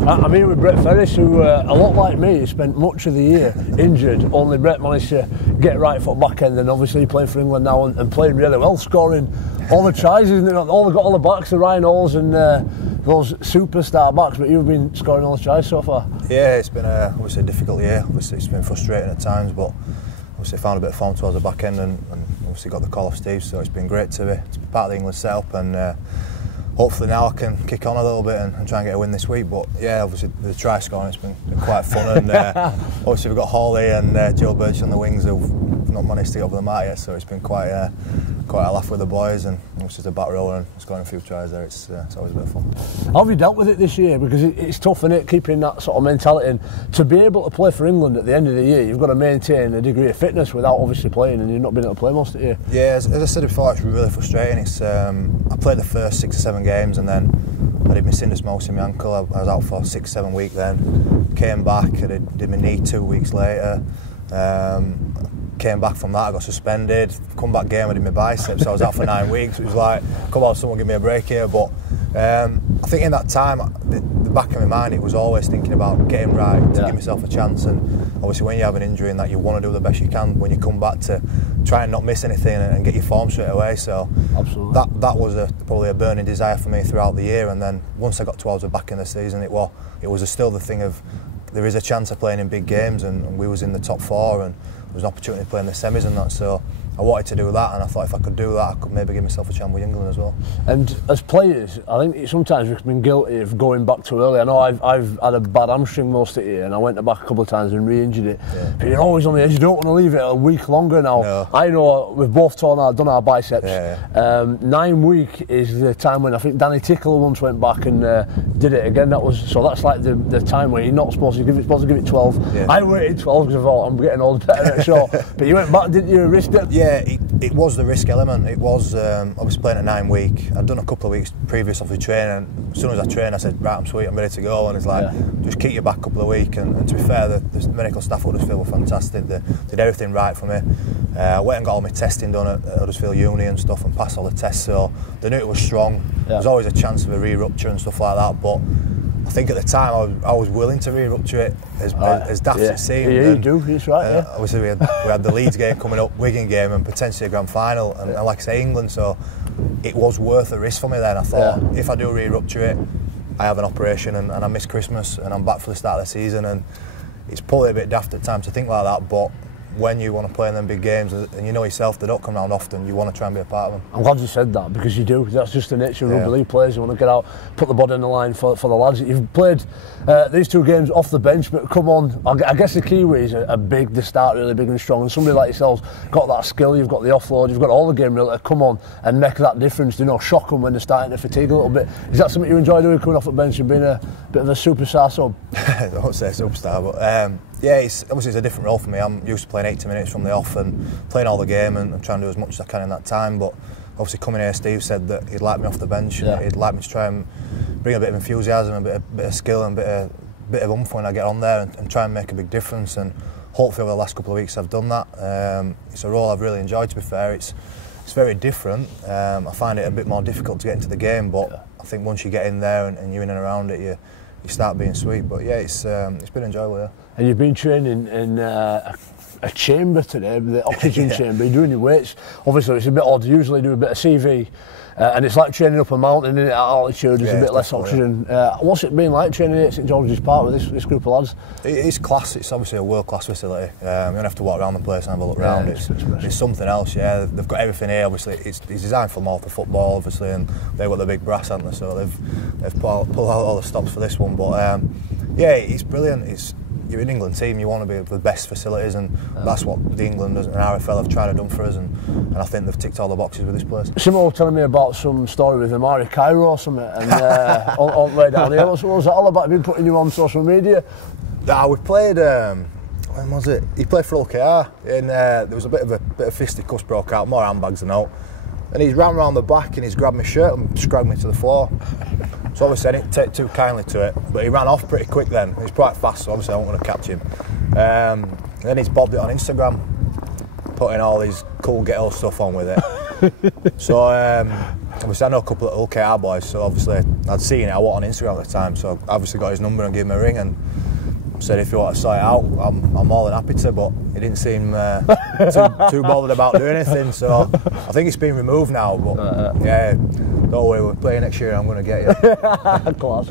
I'm here with Brett Ferres, who, a lot like me, spent much of the year injured. Only Brett managed to get right foot back end, and obviously he's playing for England now and playing really well, scoring all the tries, isn't it? All the backs, the Ryan Halls and those superstar backs. But you've been scoring all the tries so far. Yeah, it's been obviously a difficult year. Obviously, it's been frustrating at times, but obviously found a bit of form towards the back end, and obviously got the call off Steve. So it's been great to be part of the England setup, and hopefully now I can kick on a little bit and try and get a win this week. But yeah, obviously the try scoring, it's been quite fun, and obviously we've got Hawley and Joe Birch on the wings who've not managed to get over the mark yet, so it's been quite a laugh with the boys, and obviously the back rower and scoring a few tries there, it's always a bit of fun. How have you dealt with it this year? Because it's tough, isn't it, keeping that sort of mentality, and to be able to play for England at the end of the year, you've got to maintain a degree of fitness without obviously playing, and you've not been able to play most of the year. Yeah, as I said before, it's really frustrating. It's I played the first 6 or 7 games, and then I did my syndesmosis in my ankle. I was out for 6 or 7 weeks then, came back, I did my knee 2 weeks later, came back from that, I got suspended, come back game, I did my biceps, so I was out for 9 weeks. It was like, come on, someone give me a break here. But I think in that time, the back of my mind, it was always thinking about getting right, to give myself a chance. And obviously when you have an injury and that, you want to do the best you can when you come back, to try and not miss anything and get your form straight away. So absolutely, that was probably a burning desire for me throughout the year. And then once I got towards the back in the season, it was still the thing of, there is a chance of playing in big games, and we was in the top 4, and there was an opportunity to play in the semis and that, so I wanted to do that, and I thought if I could do that, I could maybe give myself a chance with England as well. And as players, I think sometimes we've been guilty of going back too early. I know I've had a bad hamstring most of the year, and I went back a couple of times and re-injured it. Yeah. But you're always on the edge, you don't want to leave it a week longer now. No. I know we've both done our biceps. Yeah. 9 weeks is the time when I think Danny Tickle once went back and did it again. That's like the time where you're not supposed to give it 12. Yeah. I waited 12 because I thought I'm getting all the better at short. But you went back, didn't you, risked it? Yeah, it was the risk element. It was obviously playing at 9 weeks. I'd done a couple of weeks previous off the training, and as soon as I trained I said, right, I'm sweet, I'm ready to go. And it's like, just keep you back a couple of weeks. And to be fair, the medical staff at Huddersfield were fantastic. They did everything right for me. I went and got all my testing done at Huddersfield Uni and stuff, and passed all the tests, so they knew it was strong. There was always a chance of a re-rupture and stuff like that, but I think at the time I was willing to re-rupture it, as daft as it seemed. Yeah, you do, that's right. Obviously we had the Leeds game coming up, Wigan game, and potentially a grand final, and like I say, England, so it was worth the risk for me then. I thought, if I do re-rupture it, I have an operation, and I miss Christmas, and I'm back for the start of the season, and it's probably a bit daft at times to think like that, but when you want to play in them big games, and you know yourself, they don't come around often, you want to try and be a part of them. I'm glad you said that, because you do. That's just the nature of rugby league players. You want to get out, put the body on the line for the lads. You've played these 2 games off the bench, but come on, I guess the Kiwis are big, they start really big and strong, and somebody like yourselves got that skill, you've got the offload, you've got all the game really to come on and make that difference, shock them when they're starting to fatigue a little bit. Is that something you enjoy doing, coming off the bench and being a bit of a superstar sub? I won't say superstar, but yeah, obviously it's a different role for me. I'm used to playing 80 minutes from the off and playing all the game and trying to do as much as I can in that time, but obviously coming here, Steve said that he'd like me off the bench, he'd like me to try and bring a bit of enthusiasm, a bit of skill and a bit of oomph when I get on there, and try and make a big difference, and hopefully over the last couple of weeks I've done that. It's a role I've really enjoyed, to be fair. It's very different. I find it a bit more difficult to get into the game, but I think once you get in there and you're in and around it, you start being sweet. But yeah, it's been enjoyable. Yeah. And you've been training in a chamber today, the oxygen chamber. You're doing your weights. Obviously, it's a bit odd. You usually do a bit of CV, and it's like training up a mountain at altitude. There's a bit less oxygen. What's it been like training at St George's Park with this group of lads? It's class. It's obviously a world-class facility. You don't have to walk around the place and have a look around. It's something else. Yeah, they've got everything here. Obviously, it's designed for football, obviously, and they've got the big brass, haven't they? So they've pulled out all the stops for this one. But yeah, it's brilliant. You're an England team, you want to be with the best facilities, and that's what the England and RFL have tried to do for us, and I think they've ticked all the boxes with this place. Someone was telling me about some story with Amari Cairo or something, and on way down here. What was that all about? Have been putting you on social media? We played. When was it? He played for OKR, and there was a bit of fisticuffs broke out, more handbags than out. And he's ran round the back and he's grabbed my shirt and scragged me to the floor. So obviously I didn't take too kindly to it, but he ran off pretty quick then. He's quite fast, so obviously I don't want to catch him. And then he's bobbed it on Instagram, putting all his cool get-all stuff on with it. So obviously I know a couple of LKR boys, so obviously I'd seen it. I was on Instagram at the time, so I obviously got his number and gave him a ring and said if you want to sort it out, I'm more than happy to. But he didn't seem too bothered about doing anything. So I think it's been removed now. But yeah, don't worry, we're playing next year. I'm going to get you. Class.